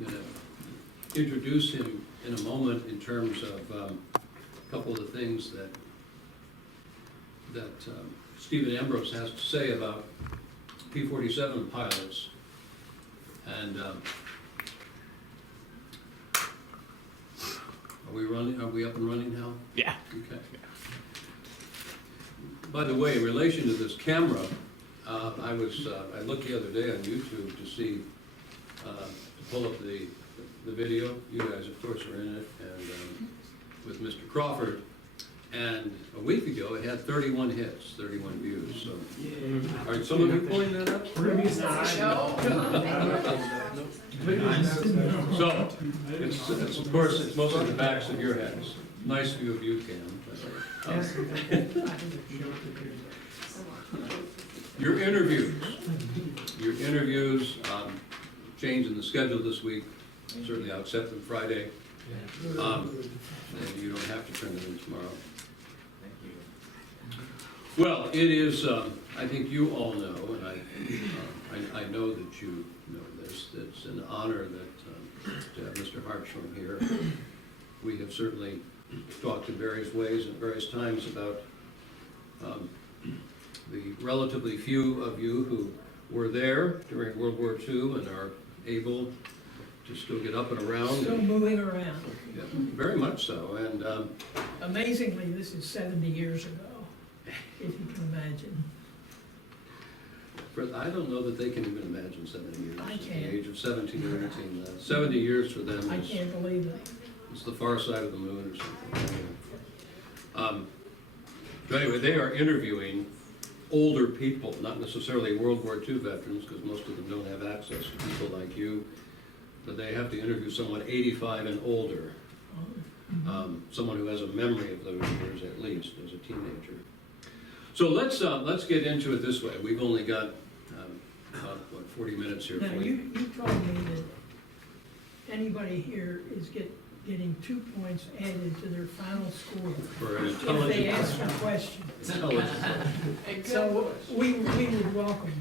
going to introduce him in a moment in terms of a couple of the things that Stephen Ambrose has to say about P-47 pilots. And are we running? Are we up and running now? Yeah. Okay. By the way, in relation to this camera, I looked the other day on YouTube to see, to pull up the video. You guys, of course, are in it, and with Mr. Crawford. And a week ago, it had 31 hits, 31 views. So, all right, some of you pulling that up? So, it's of course, it's mostly the backs of your heads. Nice view of you, Cam. Your interviews, changing the schedule this week. Certainly, I'll accept them Friday. And you don't have to turn them in tomorrow. Well, it is, I think you all know, and I know that you know this, it's an honor that to have Mr. Hartshorn here. We have certainly talked in various ways and various times about the relatively few of you who were there during World War II and are able to still get up and around. Still moving around. Yeah, very much so, and Amazingly, this is 70 years ago, if you can imagine. I don't know that they can even imagine 70 years. I At the can't. age of 17 or 18. 70 years for them I is can't believe it. it's the far side of the moon or something. But anyway, they are interviewing older people, not necessarily World War II veterans, because most of them don't have access to people like you, but they have to interview someone 85 and older, someone who has a memory of those years at least as a teenager. So let's get into it this way. We've only got about 40 minutes here. Now, you told me that anybody here is getting 2 points added to their final score For an if intelligent they ask a question. Intelligent. So we would welcome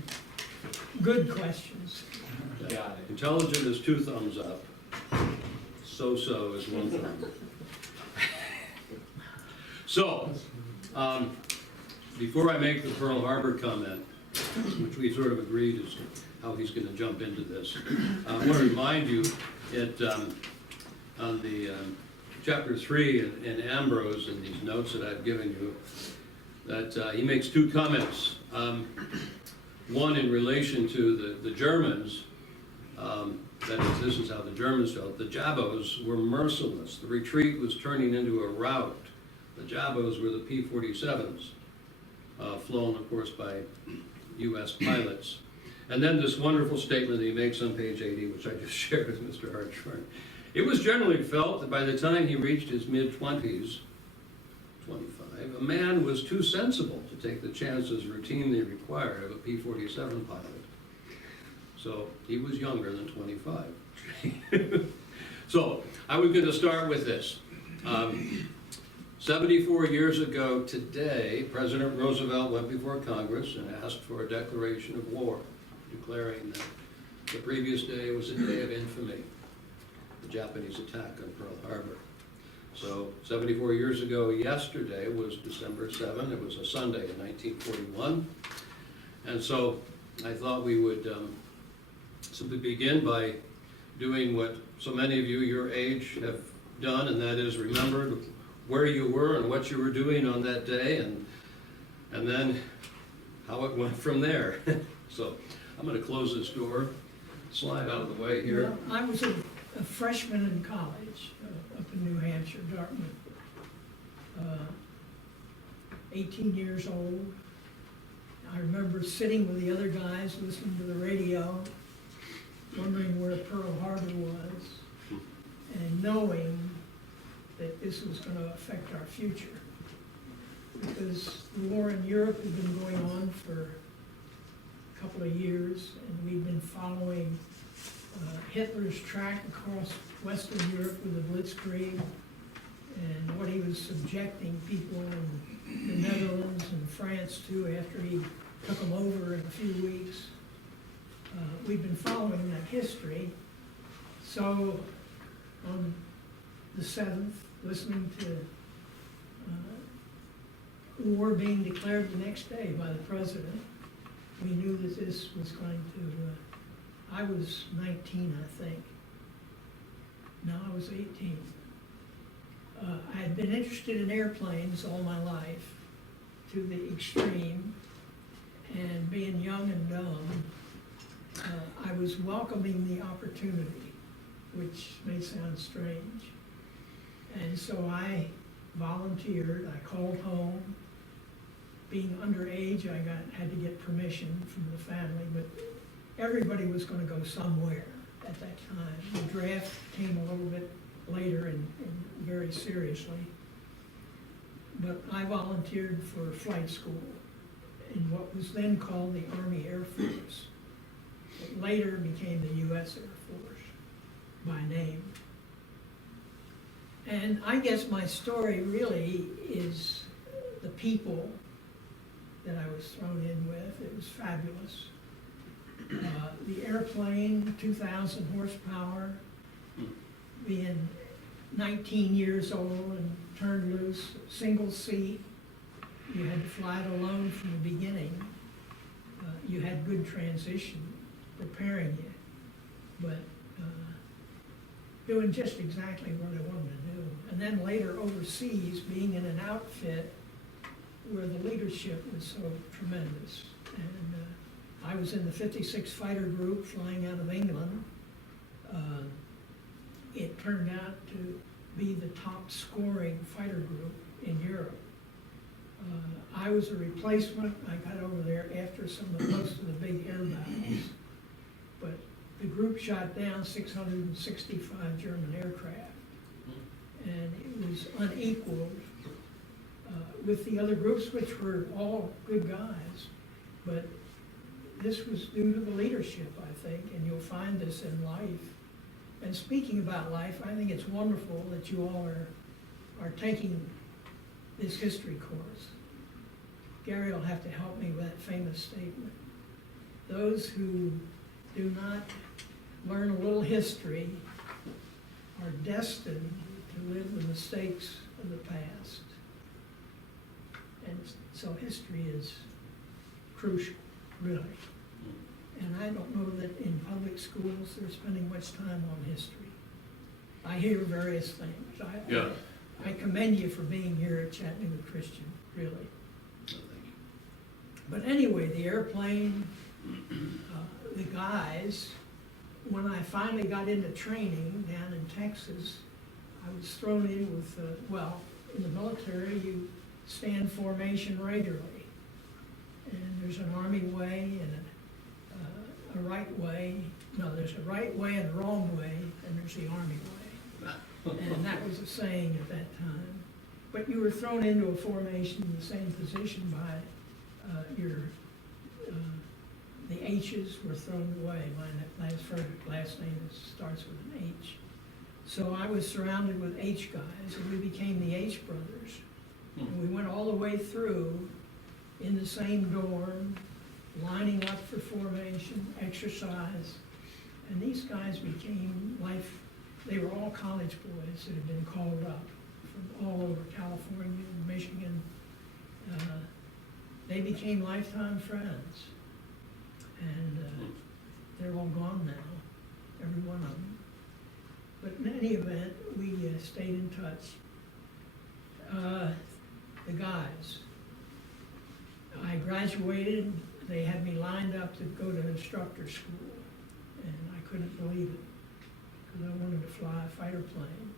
good questions. Got it. Intelligent is 2 thumbs up. So-so is 1 thumb. So, before I make the Pearl Harbor comment, which we sort of agreed is how he's going to jump into this, I want to remind you that on the chapter 3 in Ambrose, in these notes that I've given you, that he makes 2 comments. One in relation to the Germans, that is, this is how the Germans felt. The Jabos were merciless. The retreat was turning into a rout. The Jabos were the P-47s, flown, of course, by U.S. pilots. And then this wonderful statement that he makes on page 80, which I just shared with Mr. Hartshorn. It was generally felt that by the time he reached his mid-20s, 25, a man was too sensible to take the chances routinely required of a P-47 pilot. So he was younger than 25. So I was going to start with this. 74 years ago today, President Roosevelt went before Congress and asked for a declaration of war, declaring that the previous day was a day of infamy, the Japanese attack on Pearl Harbor. So 74 years ago yesterday was December 7. It was a Sunday in 1941. And so I thought we would simply begin by doing what so many of you your age have done, and that is remembered where you were and what you were doing on that day, and then how it went from there. So I'm going to close this door, slide out of the way here. Well, I was a freshman in college up in New Hampshire, Dartmouth. 18 years old. I remember sitting with the other guys, listening to the radio, wondering where Pearl Harbor was, and knowing that this was going to affect our future. Because the war in Europe had been going on for a couple of years, and we'd been following Hitler's track across Western Europe with the Blitzkrieg, and what he was subjecting people in the Netherlands and France to after he took them over in a few weeks. We've been following that history, So, on the 7th, listening to war being declared the next day by the president, we knew that this was going to, I was 19, I think. No, I was 18. I had been interested in airplanes all my life, to the extreme, and being young and dumb, I was welcoming the opportunity, which may sound strange. And so I volunteered, I called home. Being underage, I had to get permission from the family, but everybody was gonna go somewhere at that time. The draft came a little bit later and very seriously. But I volunteered for flight school in what was then called the Army Air Force. It later became the US Air Force by name. And I guess my story really is the people that I was thrown in with. It was fabulous. The airplane, 2,000 horsepower, being 19 years old and turned loose, single seat. You had to fly it alone from the beginning. You had good transition preparing you, but doing just exactly what I wanted to do. And then later overseas, being in an outfit where the leadership was so tremendous. And I was in the 56 Fighter Group flying out of England. It turned out to be the top scoring fighter group in Europe. I was a replacement. I got over there after most of the big air battles. But the group shot down 665 German aircraft. And it was unequaled with the other groups, which were all good guys. But this was due to the leadership, I think, and you'll find this in life. And speaking about life, I think it's wonderful that you all are taking this history course. Gary will have to help me with that famous statement. Those who do not learn a little history are destined to live the mistakes of the past. And so history is crucial, really. And I don't know that in public schools they're spending much time on history. I hear various things. I commend you for being here at Chattanooga Christian, really. Thank you. But anyway, the airplane, the guys, when I finally got into training down in Texas, I was thrown in with, in the military, you stand formation regularly. And there's an Army way and a right way. No, there's a right way and a wrong way, and there's the Army way. And that was a saying at that time. But you were thrown into a formation in the same position by the H's were thrown away. My last name starts with an H. So I was surrounded with H guys, and we became the H brothers. And we went all the way through in the same dorm, lining up for formation, exercise. And these guys became they were all college boys that had been called up from all over California and Michigan. They became lifetime friends. And they're all gone now, every one of them. But in any event, we stayed in touch. The guys, I graduated, they had me lined up to go to instructor school, and I couldn't believe it, because I wanted to fly a fighter plane.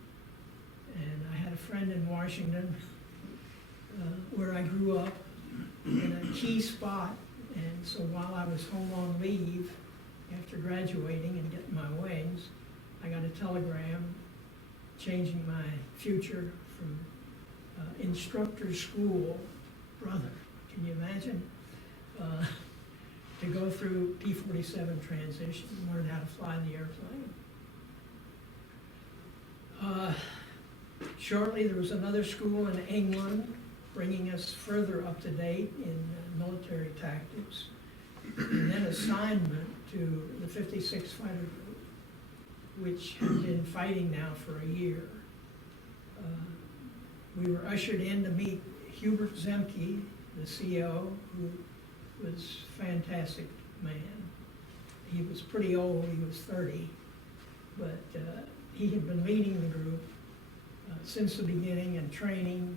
And I had a friend in Washington, where I grew up, in a key spot, and so while I was home on leave, after graduating and getting my wings, I got a telegram changing my future from instructor school, brother, can you imagine? To go through P-47 transition and learn how to fly the airplane. Shortly, there was another school in England, bringing us further up to date in military tactics, and then assignment to the 56 Fighter Group, which had been fighting now for a year. We were ushered in to meet Hubert Zemke, the CO, who was a fantastic man. He was pretty old, he was 30, but he had been leading the group since the beginning and training,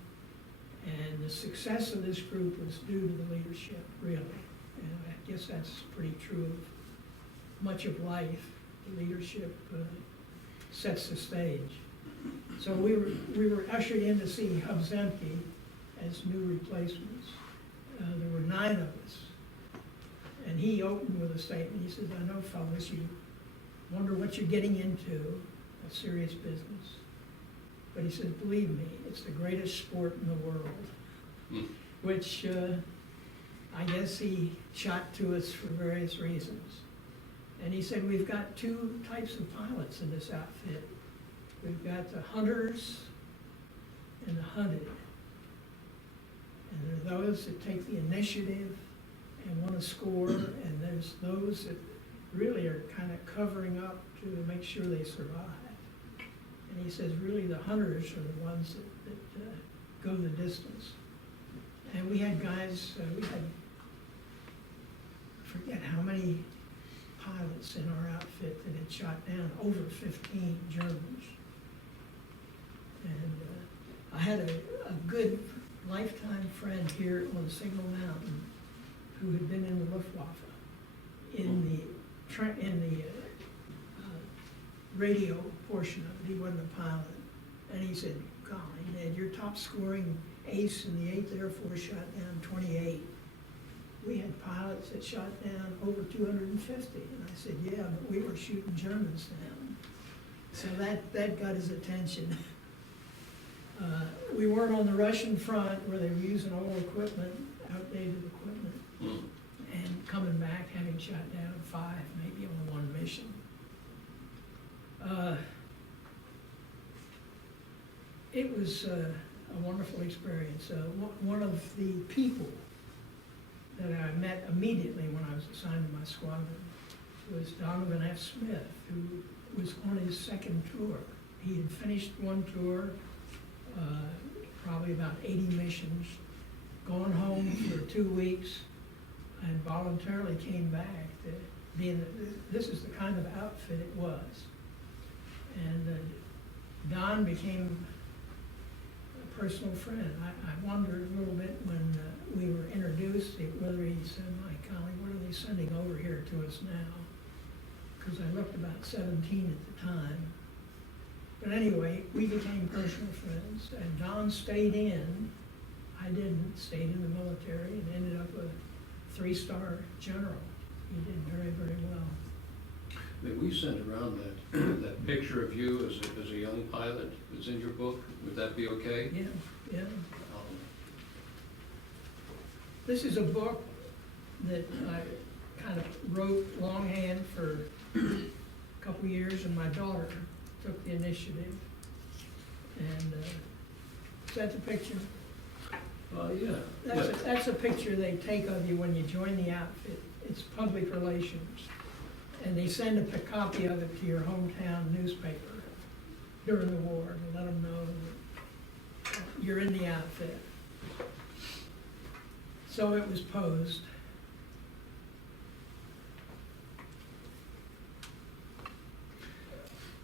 and the success of this group was due to the leadership, really. And I guess that's pretty true of much of life. The leadership sets the stage. So we were ushered in to see Hub Zemke as new replacements. There were 9 of us. And he opened with a statement. He said, "I know, fellas, you wonder what you're getting into, a serious business. But he said, believe me, it's the greatest sport in the world." Which I guess he shot to us for various reasons. And he said, we've got 2 types of pilots in this outfit. We've got the hunters and the hunted. And there are those that take the initiative and want to score, and there's those that really are kind of covering up to make sure they survive. And he says, really, the hunters are the ones that go the distance. And we had guys, we had, I forget how many pilots in our outfit that had shot down over 15 Germans. And I had a good lifetime friend here on Signal Mountain who had been in the Luftwaffe in the radio portion of it. He wasn't a pilot. And he said, golly, Ned, your top scoring ace in the 8th Air Force shot down 28. We had pilots that shot down over 250. And I said, yeah, but we were shooting Germans down. So that got his attention. We weren't on the Russian front where they were using old equipment, outdated equipment, and coming back having shot down 5, maybe on 1 mission. It was a wonderful experience. One of the people that I met immediately when I was assigned to my squadron was Donovan F. Smith, who was on his 2nd tour. He had finished 1 tour, probably about 80 missions, gone home for 2 weeks, and voluntarily came back. This is the kind of outfit it was. And Don became a personal friend. I wondered a little bit when we were introduced whether he said, my golly, what are they sending over here to us now? Because I looked about 17 at the time. But anyway, we became personal friends, and Don stayed in. I didn't, stayed in the military and ended up a 3-star general. He did very, very well. May we send around that picture of you as a young pilot that's in your book? Would that be okay? Yeah. This is a book that I kind of wrote longhand for a couple years, and my daughter took the initiative. And is that the picture? Yeah. That's a picture they take of you when you join the outfit. It's public relations. And they send a copy of it to your hometown newspaper during the war to let them know that you're in the outfit. So it was posed.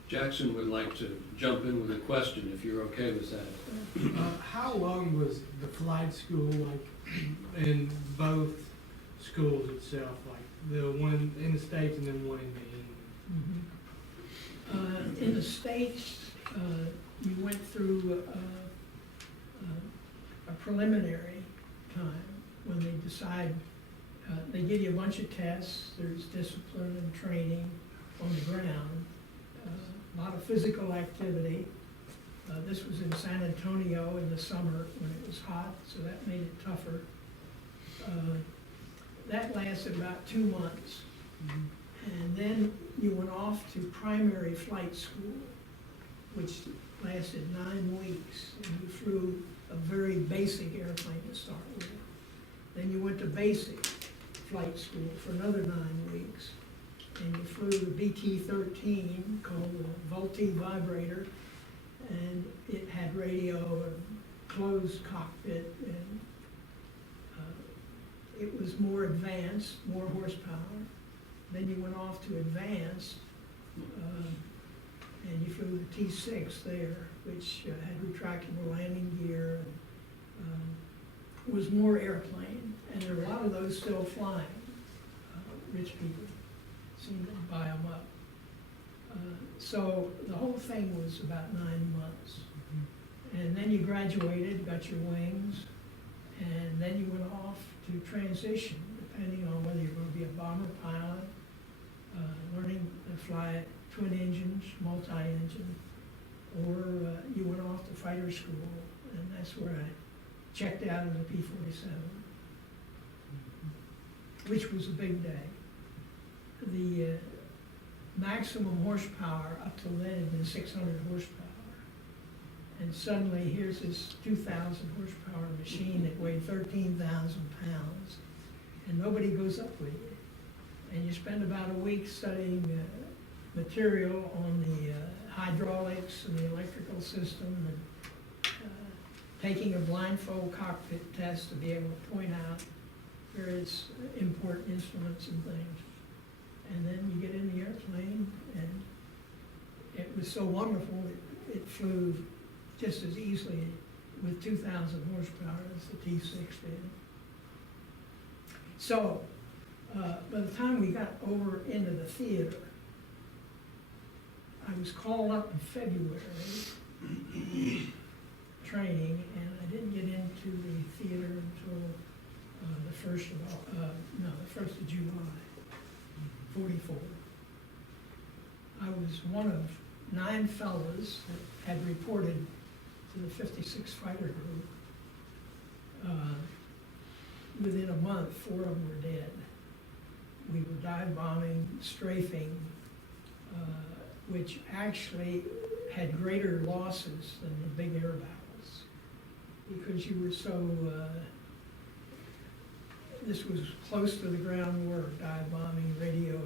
Jackson would like to jump in with a question, if you're okay with that. How long was the flight school like in both schools itself, like the one in the States and then one in England? In the States, you went through a preliminary time when they decide, they give you a bunch of tests, there's discipline and training on the ground, a lot of physical activity. This was in San Antonio in the summer when it was hot, so that made it tougher. That lasted about 2 months. And then you went off to primary flight school, which lasted 9 weeks, and you flew a very basic airplane to start with. Then you went to basic flight school for another 9 weeks. and you flew the BT-13 called the Vultee vibrator, and it had radio and closed cockpit, and it was more advanced, more horsepower. Then you went off to advanced, and you flew the T-6 there, which had retractable landing gear, and was more airplane, and there are a lot of those still flying. Rich people seem to buy them up. So the whole thing was about 9 months. And then you graduated, got your wings, and then you went off to transition, depending on whether you're going to be a bomber pilot, learning to fly twin engines, multi-engine, or you went off to fighter school, and that's where I checked out of the P-47, which was a big day. The maximum horsepower up till then had been 600 horsepower. And suddenly, here's this 2,000 horsepower machine that weighed 13,000 pounds, and nobody goes up with you. And you spend about a week studying material on the hydraulics and the electrical system, and taking a blindfold cockpit test to be able to point out various important instruments and things. And then you get in the airplane, and it was so wonderful, it flew just as easily with 2,000 horsepower as the T-6 did. So, by the time we got over into the theater, I was called up in February, training, and I didn't get into the theater until the 1st of July, 44. I was one of 9 fellows that had reported to the 56 Fighter Group. Within a month, 4 of them were dead. We were dive bombing, strafing, which actually had greater losses than the big air battles, because you were so, this was close to the ground war, dive bombing, radio,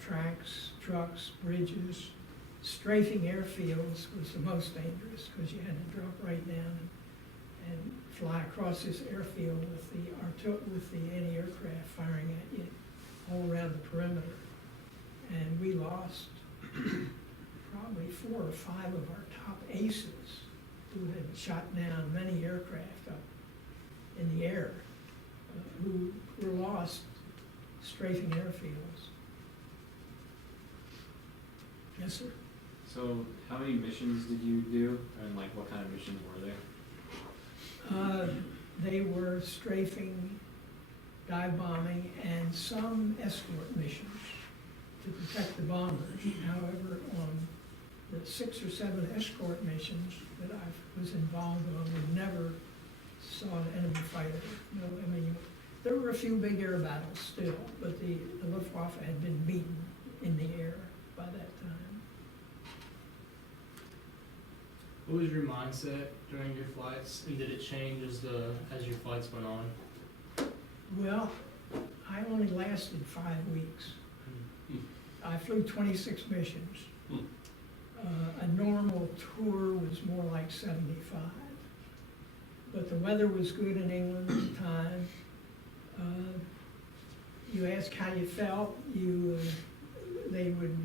tracks, trucks, bridges. Strafing airfields was the most dangerous, because you had to drop right down and fly across this airfield with the anti-aircraft firing at you all around the perimeter. And we lost probably 4 or 5 of our top aces who had shot down many aircraft up in the air, who were lost strafing airfields. Yes, sir? So how many missions did you do, and like what kind of missions were there? They were strafing, dive bombing, and some escort missions to protect the bombers. However, on the 6 or 7 escort missions that I was involved on, we never saw an enemy fighter. No, I mean, there were a few big air battles still, but the Luftwaffe had been beaten in the air by that time. What was your mindset during your flights, and did it change as your flights went on? Well, I only lasted 5 weeks. I flew 26 missions. A normal tour was more like 75. But the weather was good in England at the time. You asked how you felt. They would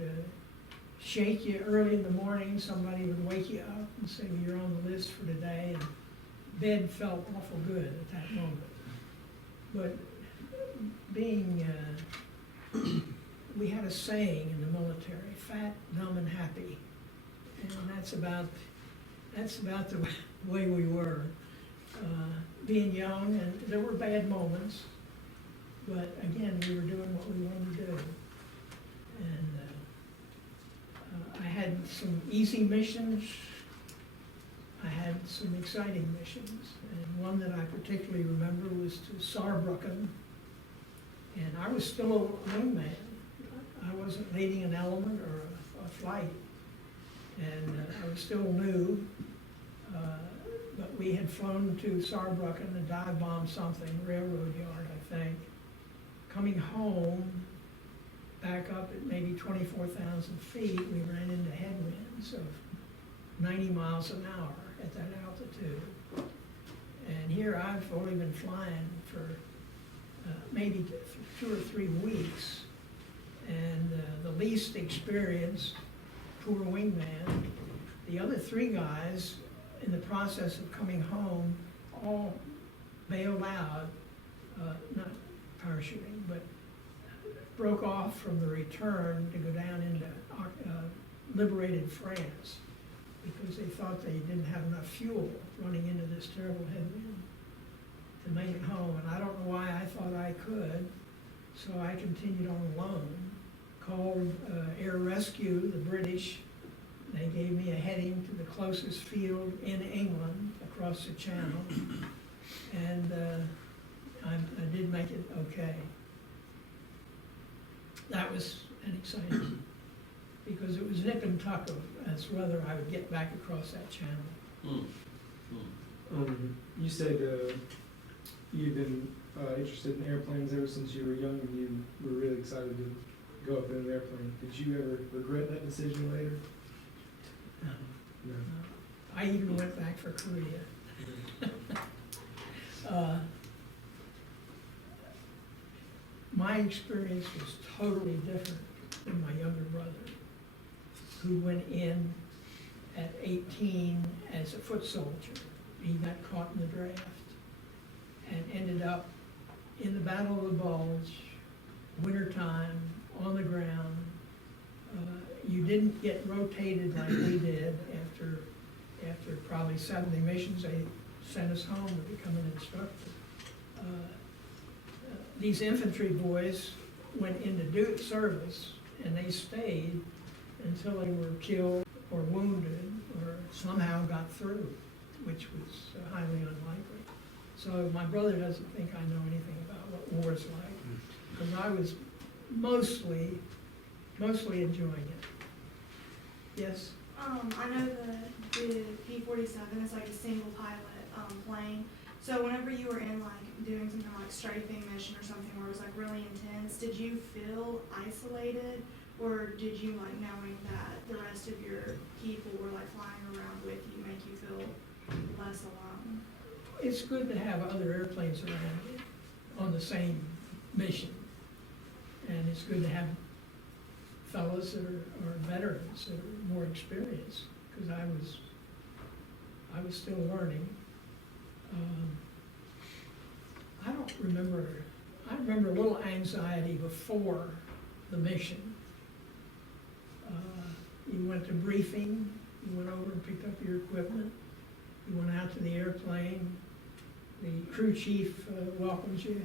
shake you early in the morning. Somebody would wake you up and say, well, you're on the list for today. And bed felt awful good at that moment. But being, we had a saying in the military, fat, dumb, and happy. And that's about the way we were. Being young, and there were bad moments, but again, we were doing what we wanted to do. And I had some easy missions. I had some exciting missions, and one that I particularly remember was to Saarbrücken, and I was still a wingman. I wasn't leading an element or a flight, and I was still new, but we had flown to Saarbrücken to dive bomb something, railroad yard, I think. Coming home, back up at maybe 24,000 feet, we ran into headwinds of 90 miles an hour at that altitude. And here I've only been flying for maybe 2 or 3 weeks, and the least experienced, poor wingman. The other 3 guys, in the process of coming home, all bailed out, not parachuting, but broke off from the return to go down into liberated France, because they thought they didn't have enough fuel running into this terrible headwind to make it home. And I don't know why I thought I could, so I continued on alone. Called Air Rescue, the British. They gave me a heading to the closest field in England across the channel, and I did make it okay. That was an exciting, because it was nip and tuck as to whether I would get back across that channel. You said you've been interested in airplanes ever since you were young, and you were really excited to go up in an airplane. Did you ever regret that decision later? No, No. no. I even went back for Korea. My experience was totally different than my younger brother, who went in at 18 as a foot soldier. He got caught in the draft and ended up in the Battle of the Bulge, wintertime, on the ground. You didn't get rotated like we did after probably 70 missions. They sent us home to become an instructor. These infantry boys went into service, and they stayed until they were killed or wounded or somehow got through, which was highly unlikely. So my brother doesn't think I know anything about what war's like, because I was mostly enjoying it. Yes? I know the P-47 is like a single pilot plane. So whenever you were in like doing something like strafing mission or something where it was like really intense, did you feel isolated, or did you, like, knowing that the rest of your people were like flying around with you, make you feel less alone? It's good to have other airplanes around you on the same mission. And it's good to have fellows that are veterans, that are more experienced, because I was still learning. I remember a little anxiety before the mission. You went to briefing, you went over and picked up your equipment, you went out to the airplane, the crew chief welcomes you.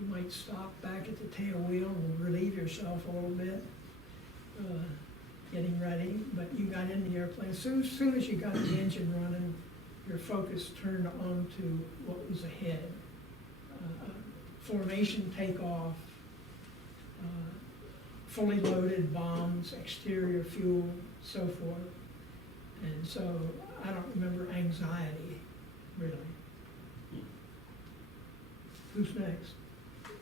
You might stop back at the tail wheel and relieve yourself a little bit, getting ready, but you got in the airplane. As soon as you got the engine running, your focus turned on to what was ahead. Formation takeoff, fully loaded bombs, exterior fuel, so forth. And so I don't remember anxiety, really. Who's next?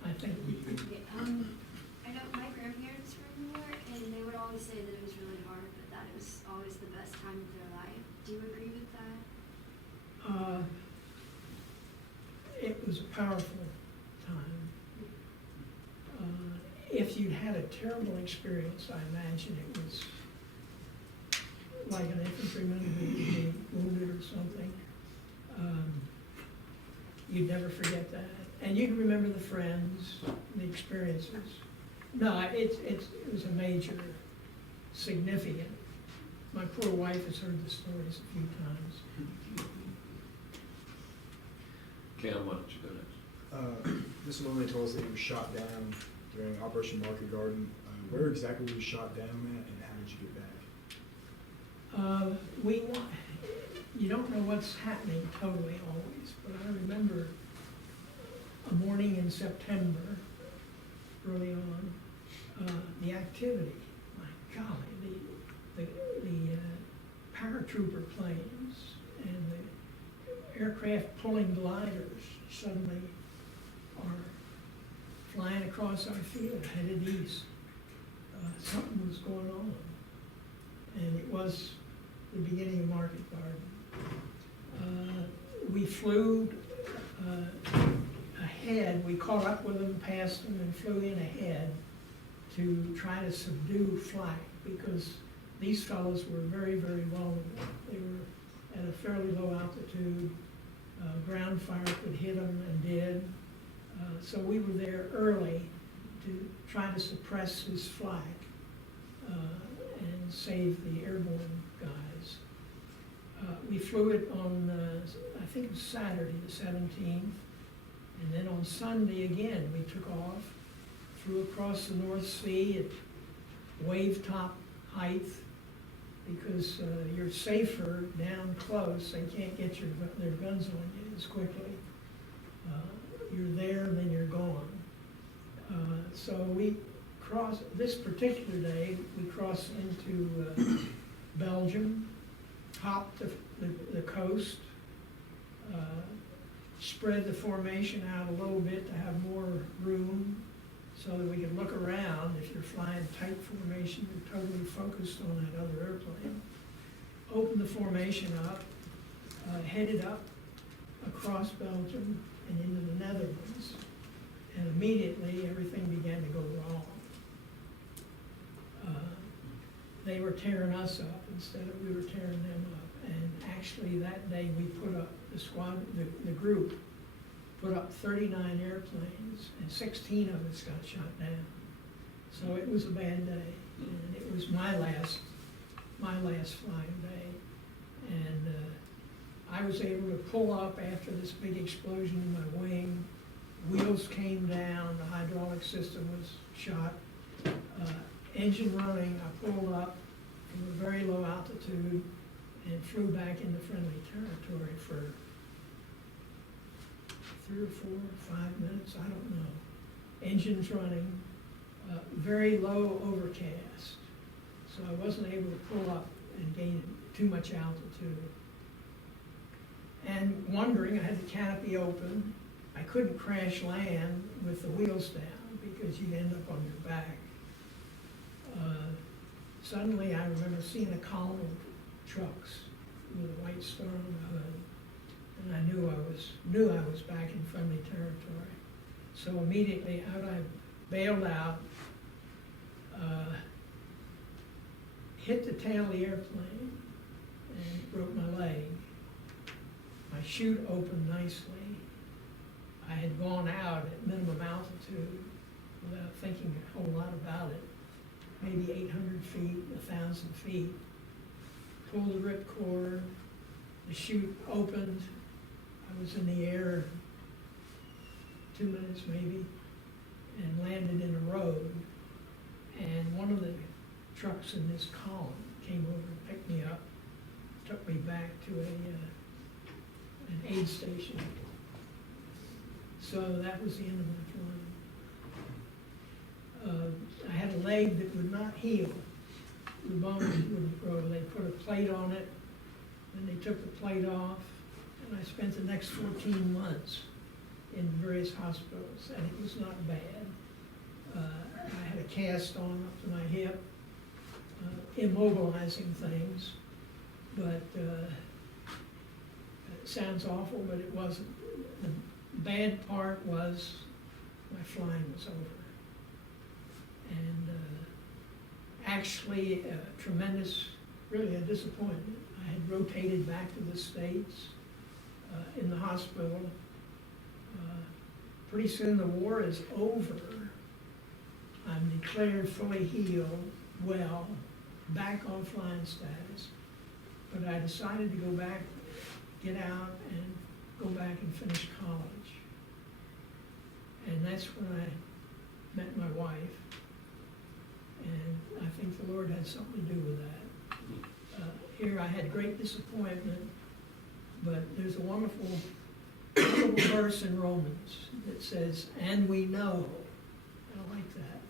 I think we could. I know my grandparents were in the war, and they would always say that it was really hard, but that it was always the best time of their life. Do you agree with that? It was a powerful time. If you'd had a terrible experience, I imagine it was like an infantryman being wounded or something. You'd never forget that. And you'd remember the friends, the experiences. No, it was a major, significant. My poor wife has heard the stories a few times. Cam, why don't you go next? This woman told us that he was shot down during Operation Market Garden. Where exactly were you shot down at, and how did you get back? You don't know what's happening totally always, but I remember a morning in September, early on, the activity. My golly, the paratrooper planes and the aircraft pulling gliders suddenly are flying across our field, headed east. Something was going on. And it was the beginning of Market Garden. We flew ahead, we caught up with them, passed them, and flew in ahead to try to subdue flak, because these fellows were very, very vulnerable. They were at a fairly low altitude. Ground fire could hit them and did. So we were there early to try to suppress his flak and save the airborne guys. We flew it on, I think it was Saturday the 17th, and then on Sunday again, we took off, flew across the North Sea at wave top height, because you're safer down close. They can't get their guns on you as quickly. You're there and then you're gone. So we crossed, this particular day, we crossed into Belgium, topped the coast, spread the formation out a little bit to have more room so that we could look around. If you're flying tight formation, you're totally focused on that other airplane. Opened the formation up, headed up across Belgium and into the Netherlands, and immediately everything began to go wrong. They were tearing us up instead of we were tearing them up. And actually that day we put up, the group put up 39 airplanes, and 16 of us got shot down. So it was a bad day, and it was my last flying day. And I was able to pull up after this big explosion in my wing. Wheels came down, the hydraulic system was shot. Engine running, I pulled up from a very low altitude and flew back into friendly territory for 3 or 4 or 5 minutes, I don't know. Engines running, very low overcast. So I wasn't able to pull up and gain too much altitude. And wondering, I had the canopy open. I couldn't crash land with the wheels down because you'd end up on your back. Suddenly I remember seeing a column of trucks with a white star on the hood, and I knew I was back in friendly territory. So immediately out I bailed out, hit the tail of the airplane and broke my leg. My chute opened nicely. I had gone out at minimum altitude without thinking a whole lot about it. Maybe 800 feet, 1,000 feet. Pulled the ripcord, the chute opened. I was in the air 2 minutes maybe, and landed in a road. And one of the trucks in this column came over and picked me up, took me back to an aid station. So that was the end of my flying. I had a leg that would not heal. The bones wouldn't grow. They put a plate on it, then they took the plate off, and I spent the next 14 months in various hospitals, and it was not bad. I had a cast on up to my hip, immobilizing things, but it sounds awful, but it wasn't. The bad part was my flying was over. And actually a tremendous, really a disappointment. I had rotated back to the States in the hospital. Pretty soon the war is over. I'm declared fully healed, well, back on flying status. But I decided to go back, get out, and go back and finish college. And that's when I met my wife. And I think the Lord had something to do with that. Here I had great disappointment, but there's a wonderful verse in Romans that says, and we know, I like that,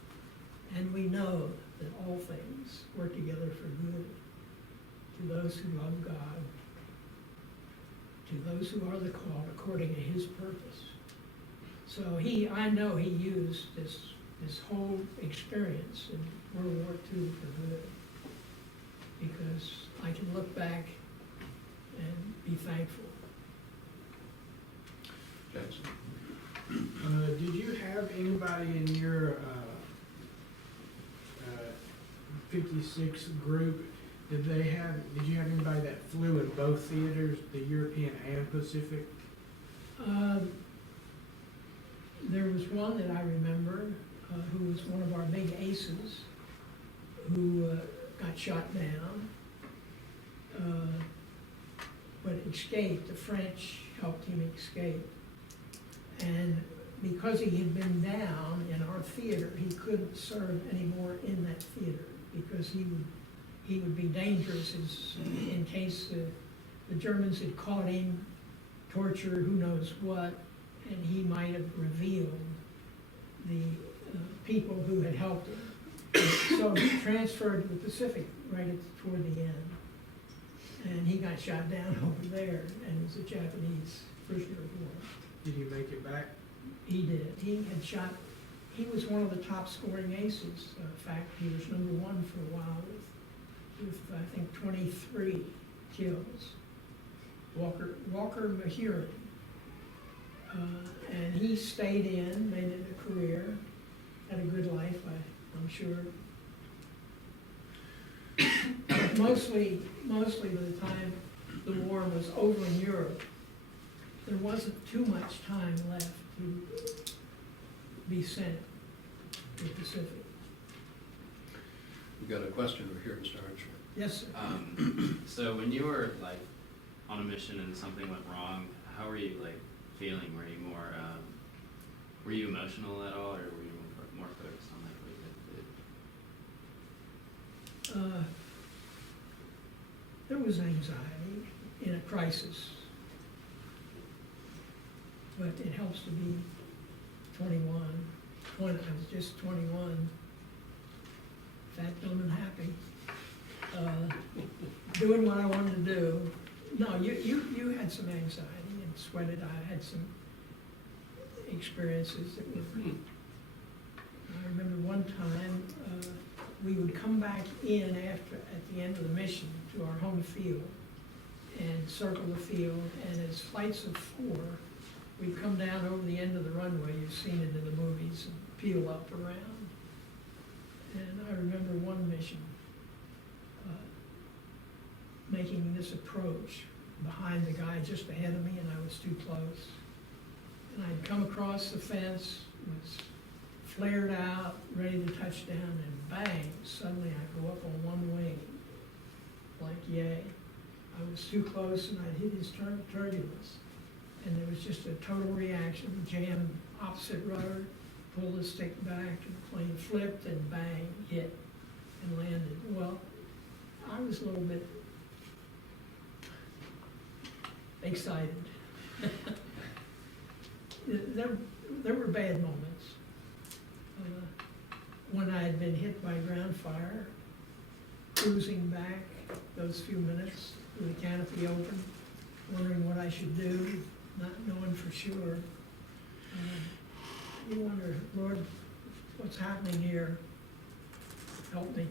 and we know that all things work together for good to those who love God, to those who are the called according to his purpose. So I know he used this whole experience in World War II for good. Because I can look back and be thankful. Jackson? Did you have anybody in your 56 group, did you have anybody that flew in both theaters, the European and Pacific? There was one that I remember, who was one of our big aces, who got shot down, but escaped. The French helped him escape. And because he had been down in our theater, he couldn't serve anymore in that theater because he would be dangerous in case the Germans had caught him, torture, who knows what, and he might have revealed the people who had helped him. So he transferred to the Pacific toward the end. And he got shot down over there and was a Japanese prisoner of war. Did he make it back? He did. He was one of the top scoring aces. In fact, he was number one for a while with I think 23 kills. Walker Mahurin. And he stayed in, made it a career, had a good life, I'm sure. But mostly by the time the war was over in Europe, there wasn't too much time left to be sent to the Pacific. We've got a question over here, Mr. Hartshorn. Yes, sir. So when you were like on a mission and something went wrong, how were you like feeling? Were you more, were you emotional at all, or were you more focused on like what you had to do? There was anxiety in a crisis, but it helps to be 21. I was just 21, fat, dumb, and happy, doing what I wanted to do. No, you had some anxiety and sweated. I had some experiences that were. I remember one time we would come back in at the end of the mission to our home field and circle the field, and as flights of 4, we'd come down over the end of the runway. You've seen it in the movies, and peel up around. And I remember one mission making this approach behind the guy just ahead of me, and I was too close. And I'd come across the fence, was flared out, ready to touch down, and bang, suddenly I go up on one wing, like yay. I was too close and I'd hit his turbulence. And there was just a total reaction, jammed opposite rudder, pulled the stick back, and the plane flipped and bang, hit and landed. Well, I was a little bit excited. There were bad moments. When I had been hit by ground fire, cruising back those few minutes with the canopy open, wondering what I should do, not knowing for sure. You wonder, Lord, what's happening here? Help me.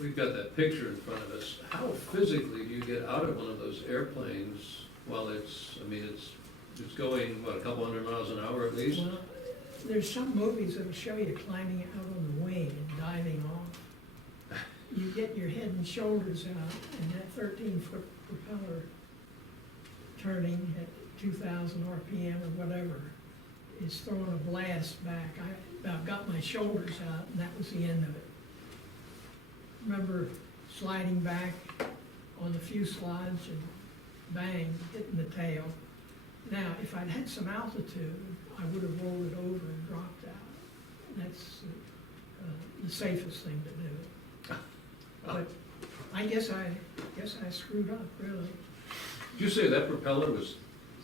We've got that picture in front of us. How physically do you get out of one of those airplanes while it's going, what, a couple hundred miles an hour at least? Well, there's some movies that'll show you climbing out on the wing and diving off. You get your head and shoulders out, and that 13-foot propeller turning at 2,000 RPM or whatever is throwing a blast back. I about got my shoulders out, and that was the end of it. Remember sliding back on the fuselage and bang, hitting the tail. Now, if I'd had some altitude, I would have rolled it over and dropped out. That's the safest thing to do. But I guess I screwed up, really. Did you say that propeller was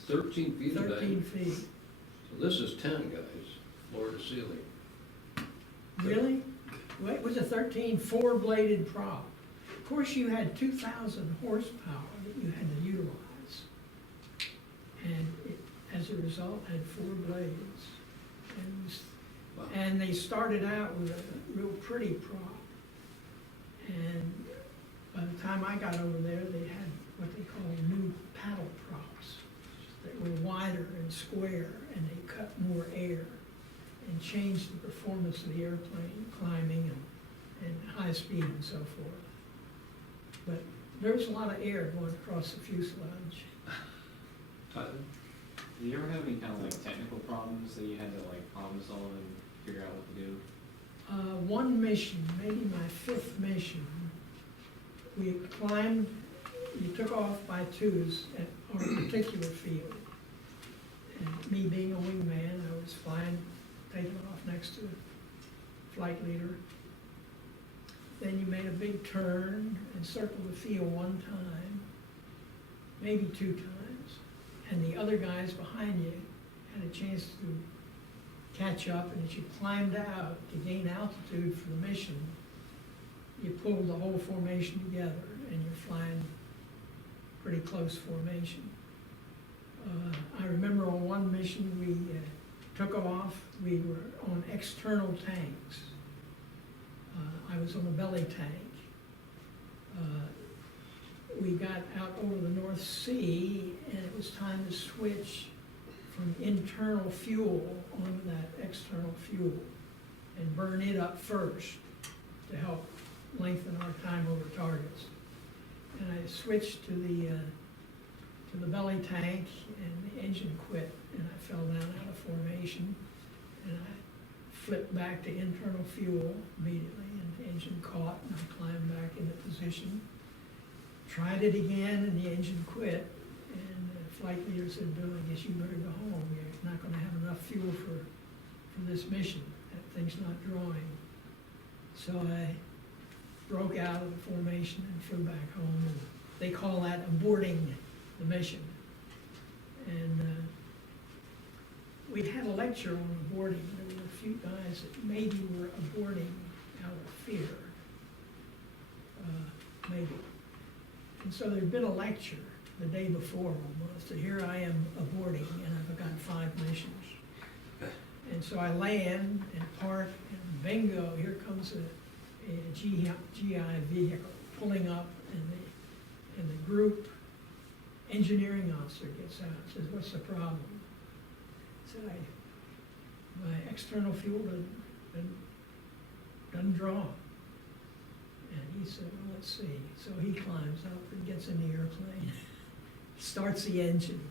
13 feet in 13 diameter? feet. So this is 10, guys, floor to ceiling. Really? Well, it was a 4-bladed prop. Of course, you had 2,000 horsepower that you had to utilize. And as a result, had 4 blades. And, Wow. and they started out with a real pretty prop. And by the time I got over there, they had what they call new paddle props that were wider and square, and they cut more air and changed the performance of the airplane, climbing and high speed and so forth. But there was a lot of air going across the fuselage. Tyler? Did you ever have any kind of like technical problems that you had to like problem solve and figure out what to do? One mission, maybe my 5th mission, we climbed, you took off by 2s at our particular field. And me being a wingman, I was flying, taking off next to the flight leader. Then you made a big turn and circled the field 1 time, maybe 2 times. And the other guys behind you had a chance to catch up, and as you climbed out to gain altitude for the mission, you pulled the whole formation together and you're flying pretty close formation. I remember on one mission we took off, we were on external tanks. I was on a belly tank. We got out over the North Sea and it was time to switch from internal fuel onto that external fuel and burn it up first to help lengthen our time over targets. And I switched to the belly tank and the engine quit and I fell down out of formation and I flipped back to internal fuel immediately and the engine caught and I climbed back into position. Tried it again and the engine quit. And the flight leader said, "Bill, I guess you better go home. You're not gonna have enough fuel for this mission. That thing's not drawing." So I broke out of the formation and flew back home. And they call that aborting the mission. And we had a lecture on aborting. There were a few guys that maybe were aborting out of fear. Maybe. And so there'd been a lecture the day before almost, so here I am aborting and I've got 5 missions. And so I land and park and bingo, here comes a GI vehicle pulling up and the group engineering officer gets out and says, "What's the problem?" I said, my external fuel doesn't draw. And he said, "Well, let's see." So he climbs up and gets in the airplane, starts the engine.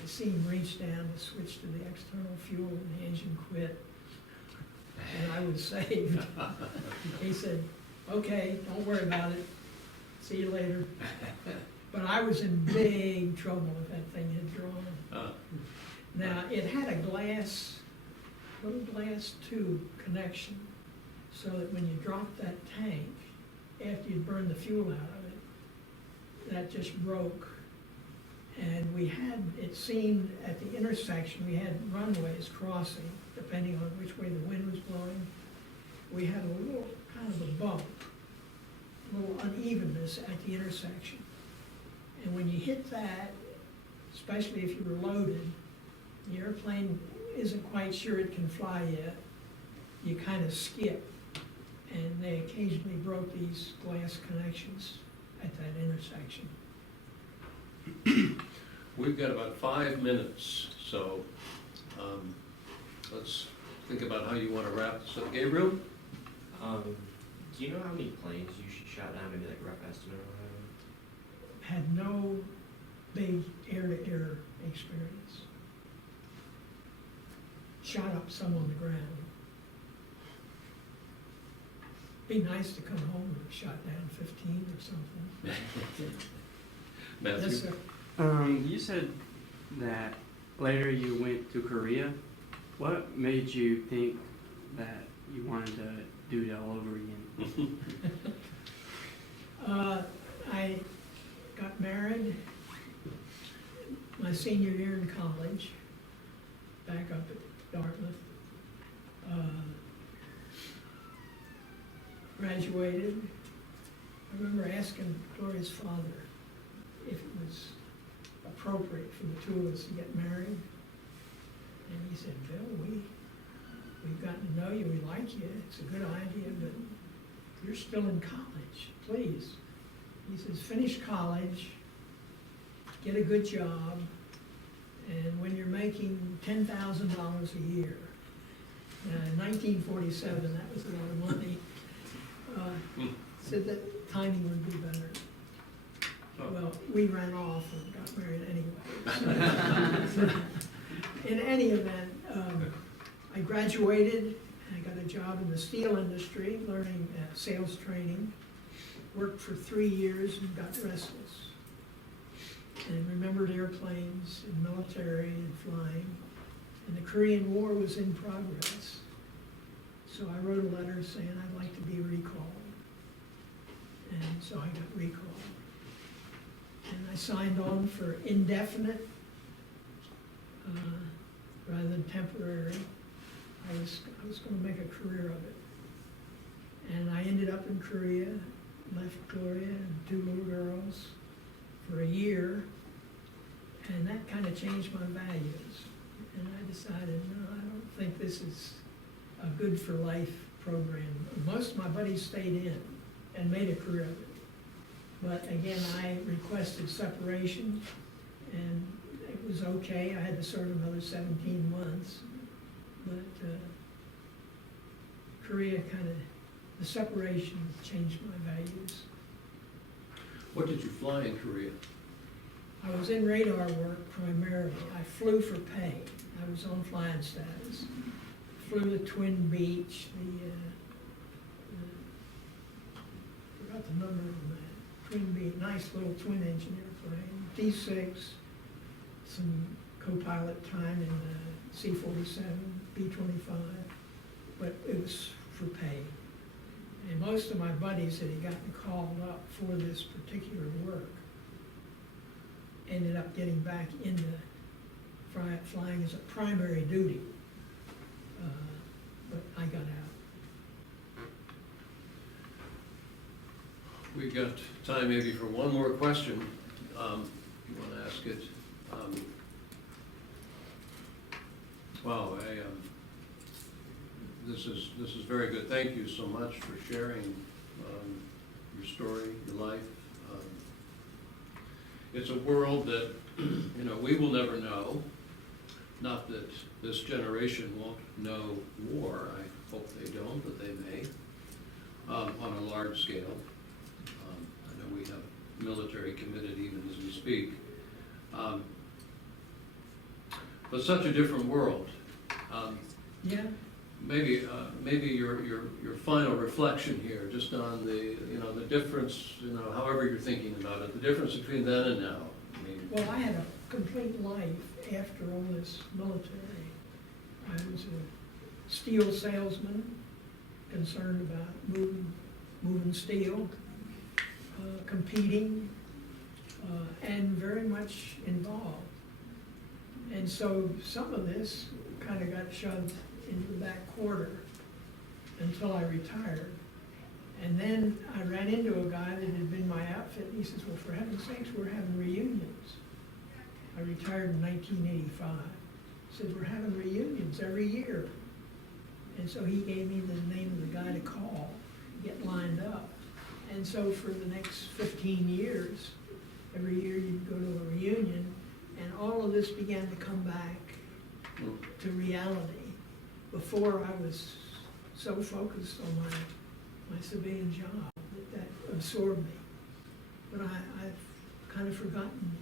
I see him reach down to switch to the external fuel and the engine quit. And I was saved. He said, "Okay, don't worry about it. See you later." But I was in big trouble if that thing had drawn. Now, it had a little glass tube connection, so that when you dropped that tank, after you'd burned the fuel out of it, that just broke. And we had, it seemed at the intersection, we had runways crossing, depending on which way the wind was blowing. We had a little kind of a bump, a little unevenness at the intersection. And when you hit that, especially if you were loaded, the airplane isn't quite sure it can fly yet, you kind of skip. And they occasionally broke these glass connections at that intersection. We've got about 5 minutes, so let's think about how you want to wrap this up. Gabriel? Do you know how many planes you shot down, maybe like a rough estimate or whatever? Had no big air-to-air experience. Shot up some on the ground. Be nice to come home and have shot down 15 or something. Matthew? Yes, sir. You said that later you went to Korea. What made you think that you wanted to do it all over again? I got married my senior year in college, back up at Dartmouth. Graduated. I remember asking Gloria's father if it was appropriate for the two of us to get married? And he said, Bill, we've gotten to know you, we like you, it's a good idea, but you're still in college, please. He says, finish college, get a good job, and when you're making $10,000 a year, in 1947, that was a lot of money, said that timing would be better. Well, we ran off and got married anyway. So, in any event, I graduated, and I got a job in the steel industry, learning sales training. Worked for 3 years and got restless. And remembered airplanes and military and flying. And the Korean War was in progress. So I wrote a letter saying I'd like to be recalled. And so I got recalled. And I signed on for indefinite rather than temporary. I was going to make a career of it. And I ended up in Korea, left Gloria and 2 little girls for a year. And that kind of changed my values. And I decided, no, I don't think this is a good for life program. Most of my buddies stayed in and made a career of it. But again, I requested separation, and it was okay. I had to serve another 17 months. But Korea the separation changed my values. What did you fly in Korea? I was in radar work primarily. I flew for pay. I was on flying status. Flew the Twin Beach, forgot the number of them. Twin Beach, nice little twin engine airplane. D6, some co-pilot time in C-47, B-25, but it was for pay. And most of my buddies that had gotten called up for this particular work ended up getting back into flying as a primary duty, but I got out. We've got time maybe for one more question. You want to ask it? Wow, this is very good. Thank you so much for sharing your story, your life. It's a world that we will never know. Not that this generation won't know war. I hope they don't, but they may on a large scale. I know we have military committed even as we speak. But such a different world. Yeah. Maybe your final reflection here, just on the the difference, however you're thinking about it, the difference between then and now. I mean, Well, I had a complete life after all this military. I was a steel salesman, concerned about moving steel, competing, and very much involved. And so some of this kind of got shoved into the back quarter until I retired. And then I ran into a guy that had been my outfit, and he says, well, for heaven's sakes, we're having reunions. I retired in 1985. He said, we're having reunions every year. And so he gave me the name of the guy to call, get lined up. And so for the next 15 years, every year you'd go to a reunion, and all of this began to come back to reality. Before I was so focused on my civilian job that absorbed me. But I've kind of forgotten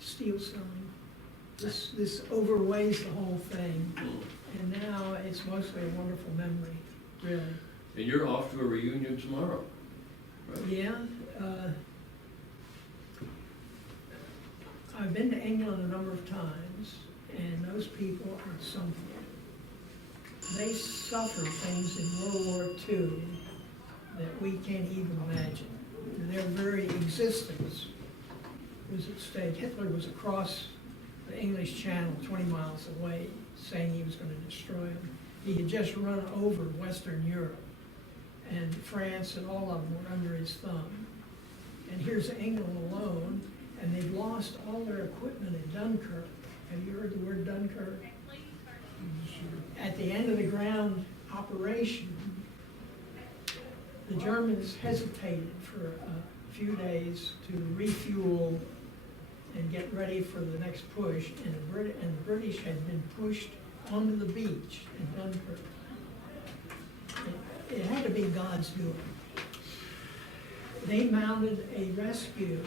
steel selling. This overweighs the whole thing, and now it's mostly a wonderful memory, really. and you're off to a reunion tomorrow, right? Yeah, I've been to England a number of times, and those people are something. They suffered things in World War II that we can't even imagine. Their very existence was at stake. Hitler was across the English Channel 20 miles away saying he was going to destroy them. He had just run over Western Europe, and France and all of them were under his thumb. And here's England alone, and they've lost all their equipment in Dunkirk. Have you heard the word Dunkirk? At the end of the ground operation, the Germans hesitated for a few days to refuel and get ready for the next push, and the British had been pushed onto the beach in Dunkirk. It had to be God's doing. They mounted a rescue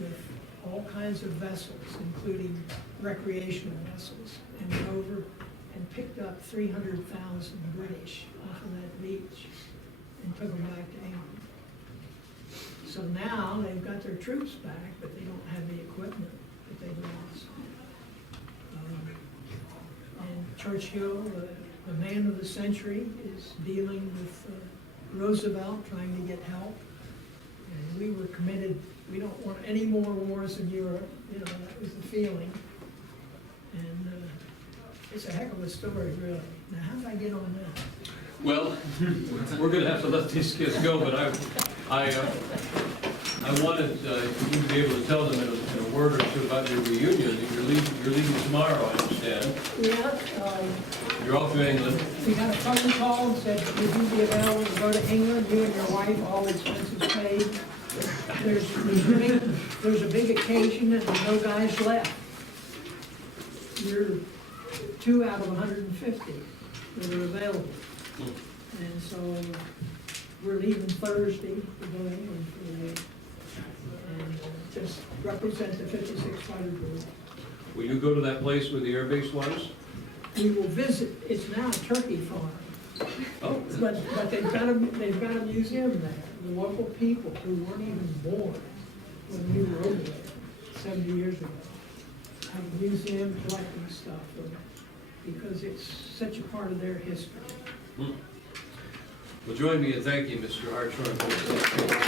with all kinds of vessels, including recreational vessels, and went over and picked up 300,000 British off of that beach and took them back to England. So now they've got their troops back, but they don't have the equipment that they've lost. And Churchill, the man of the century, is dealing with Roosevelt, trying to get help. And we were committed, we don't want any more wars in Europe, you know, that was the feeling. And it's a heck of a story, really. Now, how did I get on that? Well, we're gonna have to let these kids go, but I wanted you to be able to tell them in a word or two about your reunion. You're leaving tomorrow, I understand. Yeah, You're off to England. we got a phone call and said, would you be available to go to England, you and your wife, all expenses paid? There's a big occasion and there's no guys left. You're 2 out of 150 that are available. And so we're leaving Thursday to go to England for the week. And just represent the 56 Fighter Group. Will you go to that place where the air base was? We will visit, it's now a turkey farm. Oh. But they've got a museum there. The local people who weren't even born when we were over there 70 years ago have a museum collecting stuff because it's such a part of their history. Well, join me in thanking Mr. Hartshorn for his